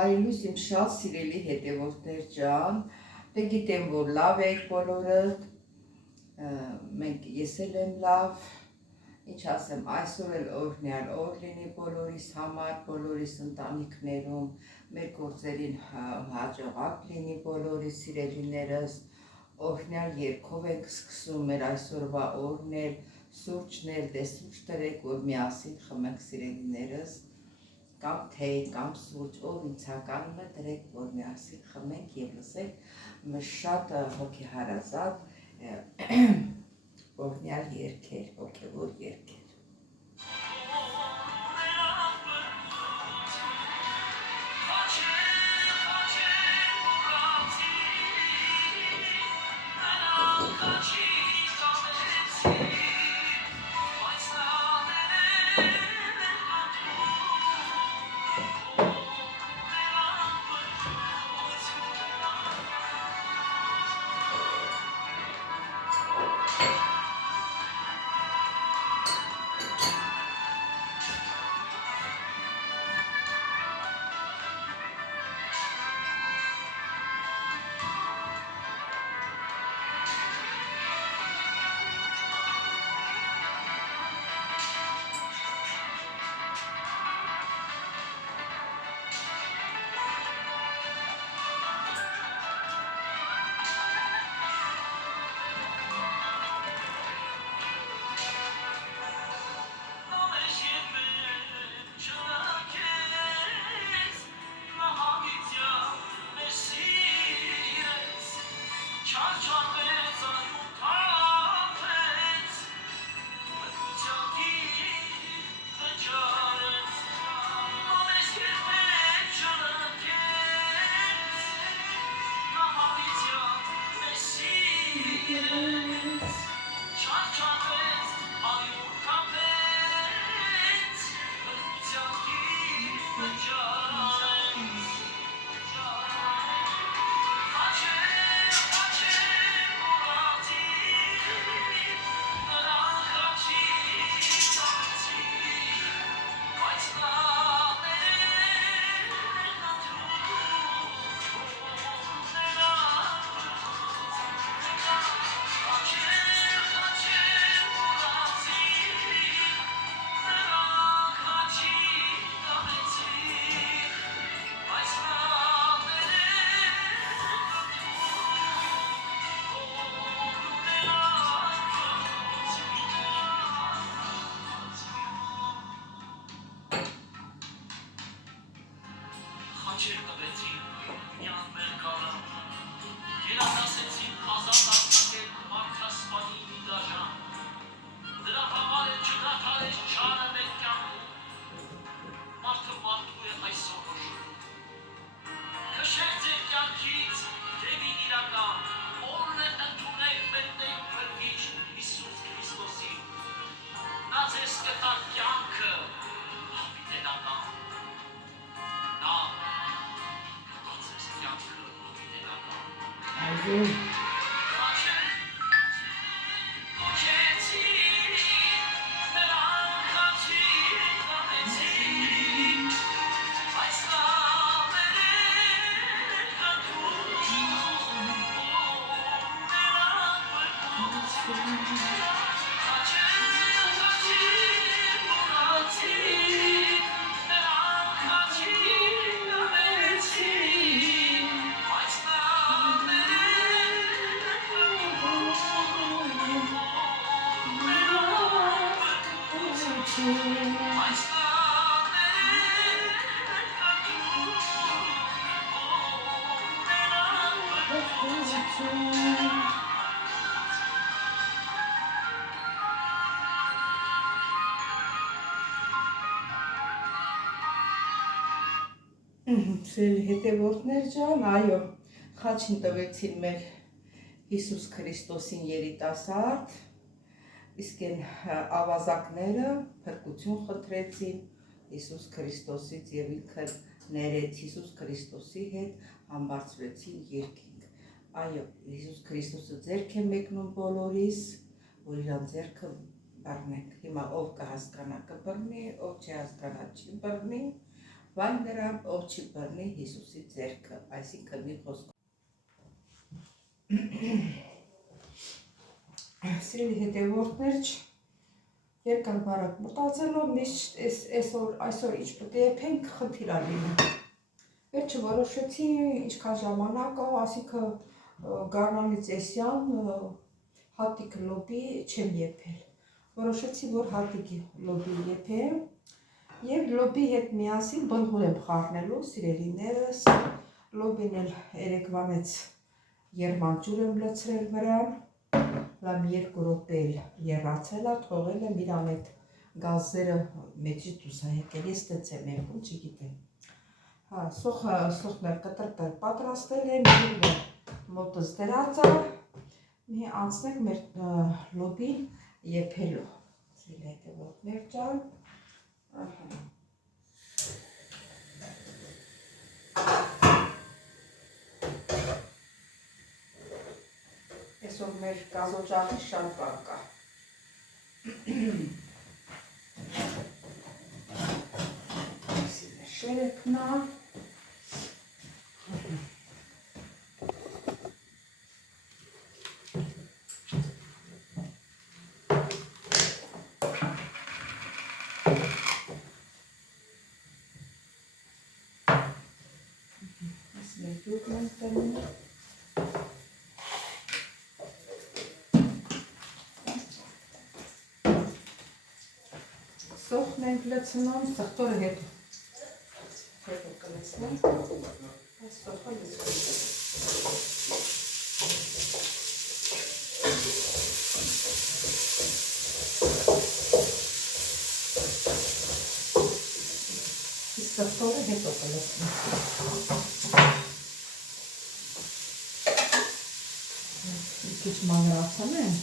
Բարելույս իմ շատ սիրելի հետևորդներ ջան, դե գիտեմ, որ լավ եք բոլորդ, ես էլ եմ լավ, ինչ ասեմ, այսօր էլ օրհնյալ օր լինի բոլորիս համար, բոլորիս ընտանիքներում, մեր գործերին հաջողակ լինի բոլորիս սիրելիներս, օրհնյալ երգով ենք սկսում մեր այսօրվա օրն էլ, սուրճներ, դե սուրճ տրեք, որ միասին խմենք սիրելիներս, կամ թեյ, կամ սուրճ, ով ինձականում է դրեք, որ միասին խմենք և լսենք շատ հոգեհարազատ օրհնյալ երգեր, հոգևոր երգեր։ Սիրելի հետևորդներ ջան, այո, խաչին տվեցին մեր Հիսուս Քրիստոսին երիտասարդ, իսկ են ավազակները փրկություն խնդրեցին Հիսուս Քրիստոսից և ինքը ներեց Հիսուս Քրիստոսի հետ համբարձվեցին երկինք։ Այո, Հիսուս Քրիստոսը ձեռք է մեկնում բոլորիս, որ իրան ձեռքը բռնենք։ Հիմա ով կհասկանա կբռնի, ով չի հասկանա չի բռնի, վայն նրան, ով չի բռնի Հիսուսի ձեռքը, այսինքն մի խոսքով։ Սիրելի հետևորդներ, երկար բարակ մտածելով միշտ այսօր ինչ պետք է եփենք խնդիր ալինը։ Վերջը որոշեցի ինչքան ժամանակ ա, ասիկը գարնանից էսյան հատիկ լոբի չեմ եփել։ Որոշեցի, որ հատիկ լոբի եփեմ եւ լոբի հետ միասին բլղուր եմ խառնելու, սիրելիներս, լոբին էլ երեկվանից երմանջուր եմ լցրել վրան, լավ 2 րոպե եռացել ա, թողել եմ իրան այդ գազերը մեջի դուրս ա եկել, ես տենց եմ եղում, չգիտեմ։ Հա, սոխներ կտրտել պատրաստել եմ, մոտս դրած ա, մի անցնենք մեր լոբին եփելու, սիրելի հետևորդներ ջան, Այսօր մեր գազօջախի շատ բան կա։ Շերեքն ա։ Այս մեր ջուրն ենք տնում։ Սոխն ենք լցնում, սխտորը հետո կլցնեմ, այս սոխը լցնում։ Սխտորը հետո կլցնեմ։ Մի քիչ մանրացնեմ։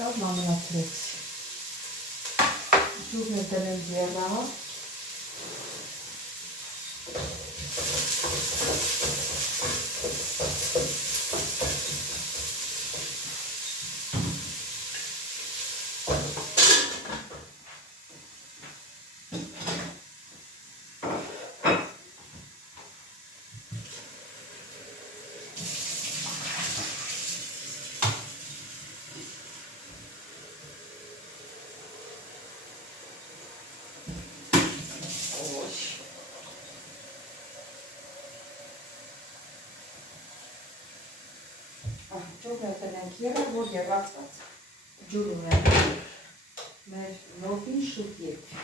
Լավ մանրացրեց։ Ջուրն է դրել եռավ։ Ջուրն է տնենք եղել, որ եղացված ջուր ունենք, մեր լոբին շուտ եփի։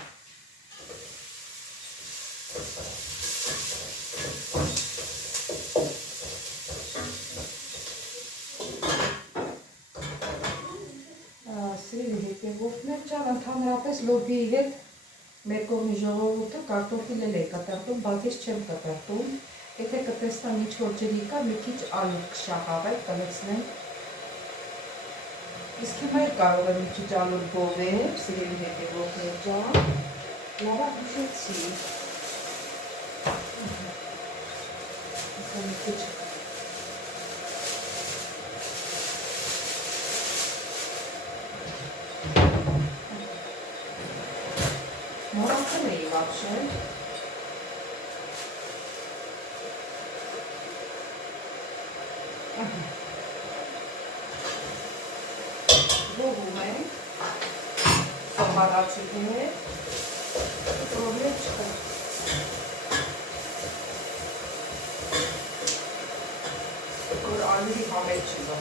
Սիրելի հետևորդներ ջան, ընդհանրապես լոբի հետ մեր կողմի ժողովուրդը կարտոֆիլ էլ է կտրտում, բայց ես չեմ կտրտում։ Եթե կտեսնեմ ինչ-որ ջրի կա, մի քիչ ալյուր կշահավել, կլցնեմ։ Իսկ հիմա էլ կարող եմ մի քիչ ալյուր բովել, սիրելի հետևորդներ ջան, լավա հիշեցի։ Մի քիչ մոռացել էի վաբշել։ Ողում ենք, սոմարացիկի հետ, պրոբլեմ չկա։ Որ ալյուրի համել չզա։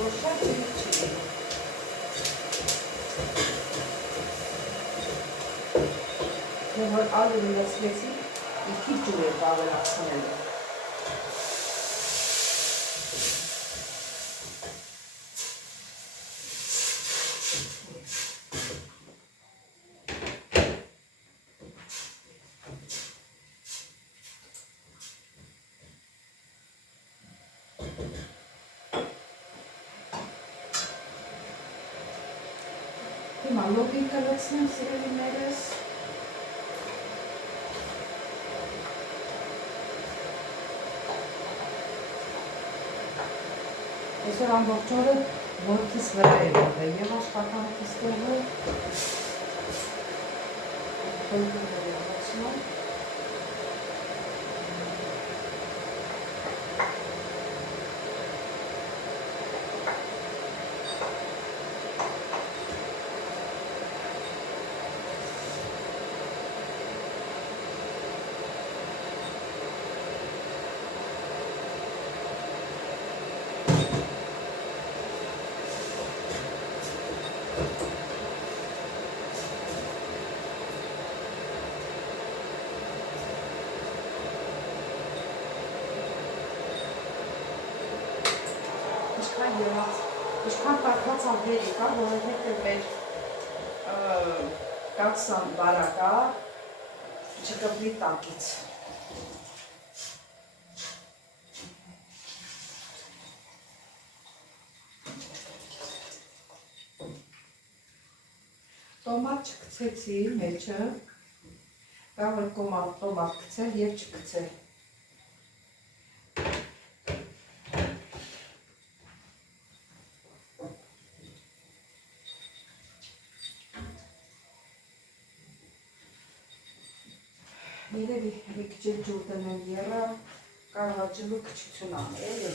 Որ շատ ջրիկ չի լինում։ Եվ որ ալյուրը լցվեցի, մի քիչ ջուր է ավելացնելու։ հիմա լոբին կլցնեմ սիրելիներս։ Այսօր ամբողջ օրը որդիս վրա է եղել եւ աշխատանքից տեղը լցնում։ Ինչքան տակված ալբեր եկա, որովհետև մեր կացան բարակա չկպրի տակից։ Տոմատ չգցեցի մեջը, կարող եք տոմատ գցել և չգցել։ Երևի մի քիչ ջուր դնեմ եռա, կարող է ջրու քչություն անել, էլի։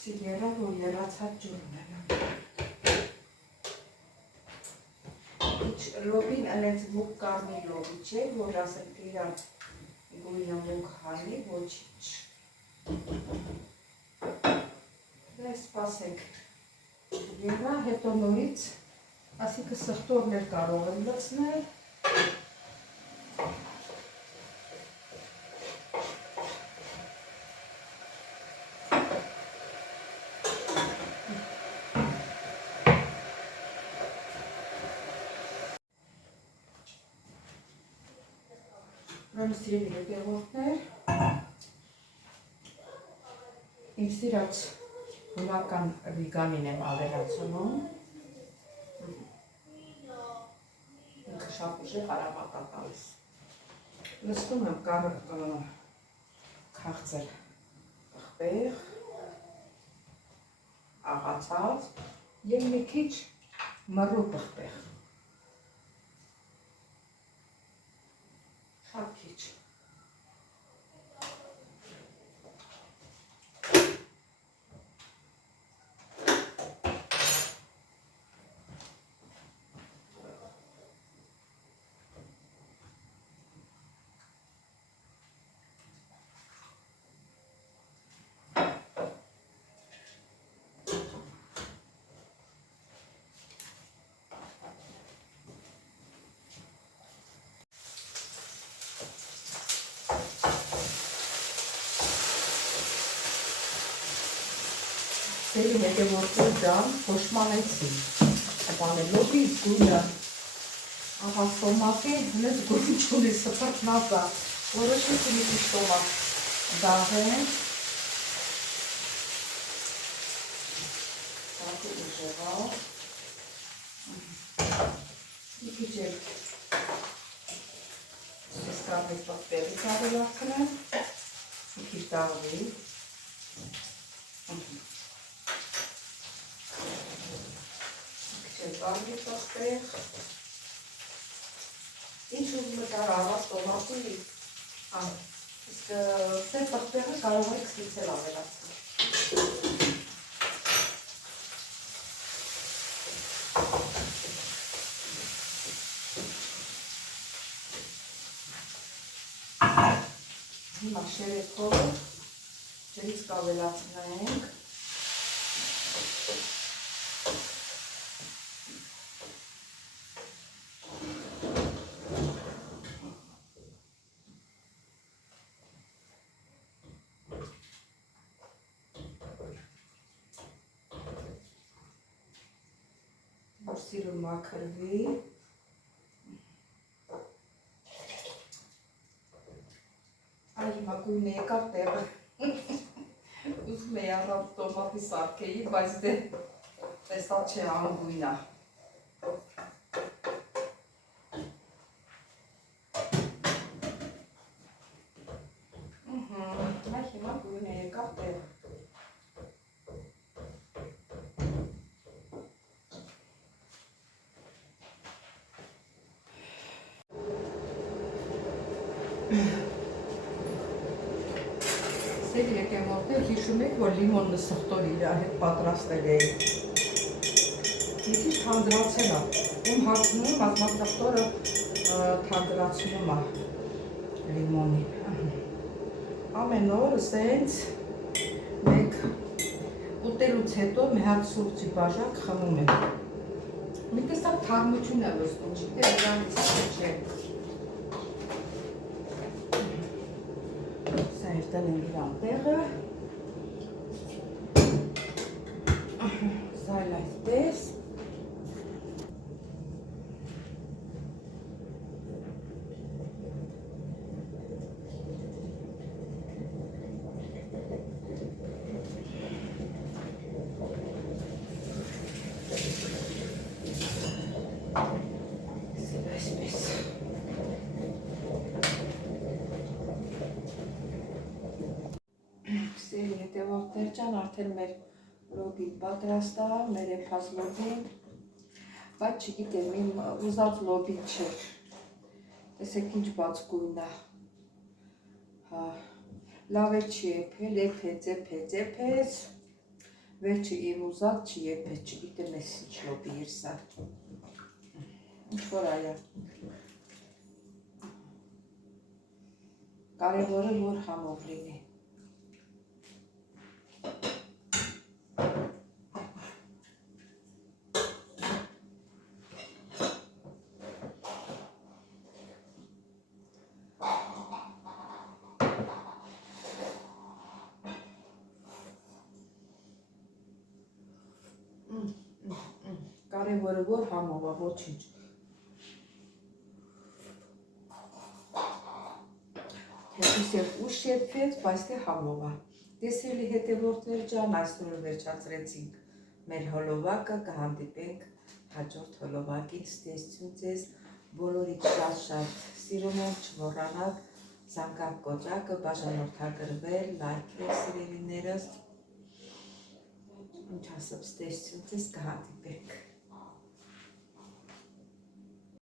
Սի եռա, որ եռացած ջուր ունենամ։ Լոբին անենց մուկ կարմիր լոբի չէ, որ ասենք իրան գույնամուկ հանի, ոչինչ։ Դե սպասենք եղա, հետո նորից, ասիկը սխտորներ կարող եմ լցնել։ Ուրեմն սիրելի հետևորդներ, իմ սիրած հունական վիգանին եմ ավելացնում, ինքը շատ ուժեղ արամատ է տալիս, լցնում եմ քաղցր պղպեղ, աղացած և մի քիչ մռու պղպեղ, շատ քիչ։ Սերի հետևորդներ դան խոշմանեցի, բանելոբի գույնը, աղաս տոմատի, հնեց գույն չունի սպրտ նազա, որոշեցի մի քիչ տոմատ դաղեմ, սակի ուժեղա, մի քիչ էլ սկարմից պղպեղից ավելացնեմ, մի քիչ դաղվի, Կարմիր պղպեղ, ինչ ուզում եք առավաս տոմատի, իսկ սև պղպեղը կարող եք սիցել ավելացնել։ Հիմա շերեփով ջրից կավելացնենք։ Սիրուն մաքրվի, գույնը եկավ տեղը։ Ուզում էի առավ տոմատի սարքեի, բայց դե տեսա չէ անգույնա։ Այ հիմա գույնը եկավ տեղը։ Սեր եկեմորդներ հիշում եք, որ լիմոնը սխտոր իր հետ պատրաստել էի։ Մի քիչ թանձրացել է, ում հարցնում մազմասխտորը թանձրացնում է լիմոնին։ Ամեն օր սենց մեկ ուտելուց հետո մի հատ սուրճի բաժակ խմում եմ։ Մի տեսակ թարմություն է լսում, չգիտեմ դրանից չէ։ Սա էլ տնենք իրան տեղը։ Սա էլ այսպես։ Սերի հետևորդներ ջան, արդեն մեր լոբին պատրաստ է, մեր եփած լոբին, բայց չգիտեմ, իմ ուզած լոբին չէր, տեսեք ինչ բաց գույն է, լավ է չի եփել, եփեց, վերջը իմ ուզած չի եփեց, չգիտեմ ես ինչ լոբի էր սա, ինչ որ այա, կարևորը որ համով լինի։ Կարևորը որ համով է, ոչինչ։ Հետիս և ուշ եփվեց, բայց դե համով է։ Տեսելի հետևորդներ ջան, այսօր վերջացրեցինք մեր հոլովակը, կհանդիպենք հաջորդ հոլովակից, տեսություն ձեզ, բոլորիդ շատ սիրում եմ, չմոռանաք զանգակ կոճակը, բաժանորդագրվել, լայքել սիրելիներս, ինչ ասեմ, տեսություն ձեզ, կհանդիպենք։